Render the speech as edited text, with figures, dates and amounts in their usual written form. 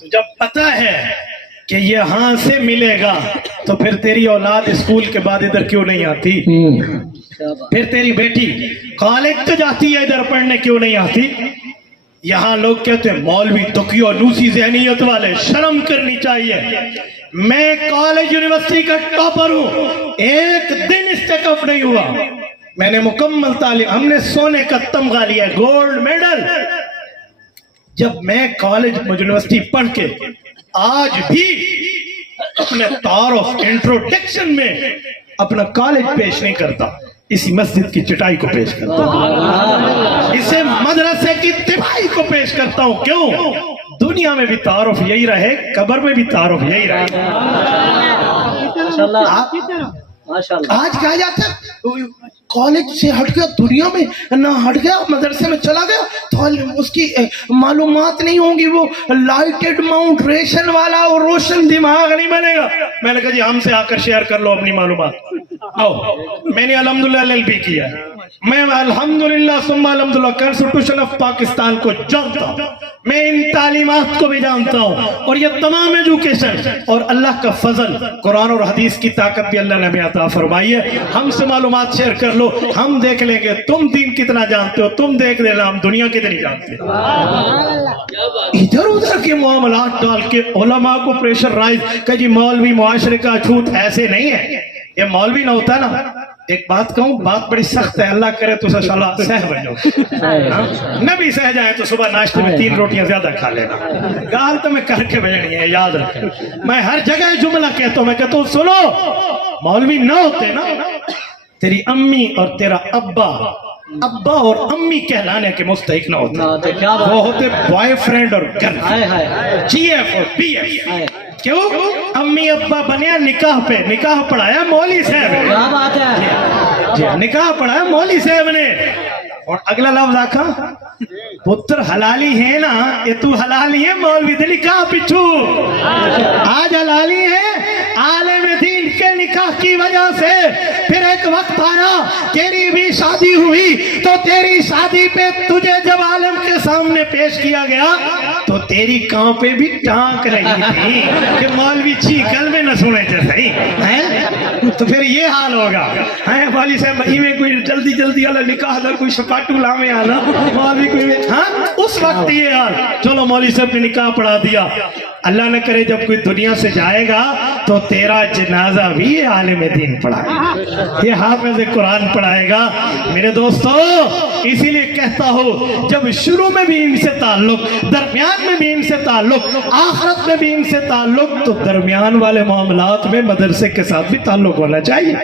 تو جب پتہ ہے کہ یہاں سے ملے گا تو پھر تیری اولاد اسکول کے بعد ادھر کیوں نہیں آتی؟ پھر تیری بیٹی کالج تو جاتی ہے ادھر پڑھنے کیوں نہیں آتی؟ یہاں لوگ کہتے ہیں مولوی تقی اور نوسی ذہنیت والے، شرم کرنی چاہیے۔ میں کالج یونیورسٹی کا ٹاپر ہوں، ایک دن اسٹیک اپ نہیں ہوا، میں نے مکمل تعلیم، ہم نے سونے کا تمغہ لیا، گولڈ میڈل۔ جب میں کالج یونیورسٹی پڑھ کے آج بھی اپنے تعارف انٹروڈکشن میں اپنا کالج پیش نہیں کرتا، اسی مسجد کی چٹائی کو پیش کرتا ہوں، اسے مدرسے کی تباہی کو پیش کرتا ہوں۔ کیوں؟ دنیا میں بھی تعارف یہی رہے، قبر میں بھی تعارف یہی رہے۔ آج کہا جاتا ہے کالج سے ہٹ گیا، دنیا میں نہ ہٹ گیا، مدرسے میں چلا گیا تو اس کی معلومات نہیں ہوں گی، وہ لائٹڈ ماؤنٹ ریشن والا اور روشن دماغ نہیں بنے گا۔ میں نے کہا جی ہم سے آ کر شیئر کر لو اپنی معلومات۔ آؤ، میں نے الحمدللہ LLB کیا ہے، میں الحمدللہ ثم الحمدللہ کانسٹیٹیوشن آف پاکستان کو جانتا ہوں، میں ان تعلیمات کو بھی جانتا ہوں، اور یہ تمام ایجوکیشن اور اللہ کا فضل، قرآن اور حدیث کی طاقت بھی اللہ نے ہمیں عطا فرمائی ہے۔ ہم سے معلومات شیئر کر لو، ہم دیکھ لیں گے تم دین کتنا جانتے ہو، تم دیکھ لینا ہم دنیا کتنی جانتے ہو۔ ادھر ادھر کے معاملات ڈال کے علماء کو پریشر رائز کہ جی مولوی معاشرے کا چھوت، ایسے نہیں ہے۔ یہ مولوی نہ ہوتا نا، ایک بات کہوں، بات بڑی سخت ہے، اللہ کرے تو انشاءاللہ سہ بجو، نبی سہ جائے تو صبح ناشتے میں 3 روٹیاں زیادہ کھا لینا، گال تو میں کر کے بھیجنی ہے، یاد رکھیں۔ میں ہر جگہ جملہ کہتا ہوں، میں کہتا ہوں سنو، مولوی نہ ہوتے نا، تیری امی اور تیرا ابا اور امی کہلانے کے مستحق نہ ہوتے، وہ ہوتے بوائے فرینڈ اور گرل فرینڈ، GF اور BF۔ کیوں؟ امی ابا بنیا نکاح پہ، نکاح پڑھایا مولوی صاحب نے، نکاح پڑھایا مولوی صاحب نے۔ اور اگلا لفظ آکھا پتر حلالی ہے نا، یہ تو حلالی ہے مولوی دے نکاح پچھو، آج حلالی ہے عالم دین کے نکاح کی وجہ سے۔ پھر ایک وقت آیا تیری بھی شادی ہوئی تو تیری شادی پہ تجھے جب عالم کے سامنے پیش کیا گیا تو تیری کان پہ بھی ٹانک رہی تھی کہ مولوی چھی کل میں نہ سنے تھے صحیح، تو پھر یہ حال ہوگا۔ مولوی صاحب بھائی میں کوئی جلدی والا نکاح تھا، کوئی شپاٹو لامے آنا مولوی کوئی، ہاں اس وقت یہ حال۔ چلو مولوی صاحب نے نکاح پڑھا دیا، اللہ نہ کرے جب کوئی دنیا سے جائے گا تو تیرا جنازہ بھی عالم دین پڑھائے گا، یہ حافظ قرآن پڑھائے گا۔ میرے دوستو اسی لیے کہتا ہوں، جب شروع میں بھی ان سے تعلق، درمیان میں بھی ان سے تعلق، آخرت میں بھی ان سے تعلق، تو درمیان والے معاملات میں مدرسے کے ساتھ بھی تعلق ہونا چاہیے۔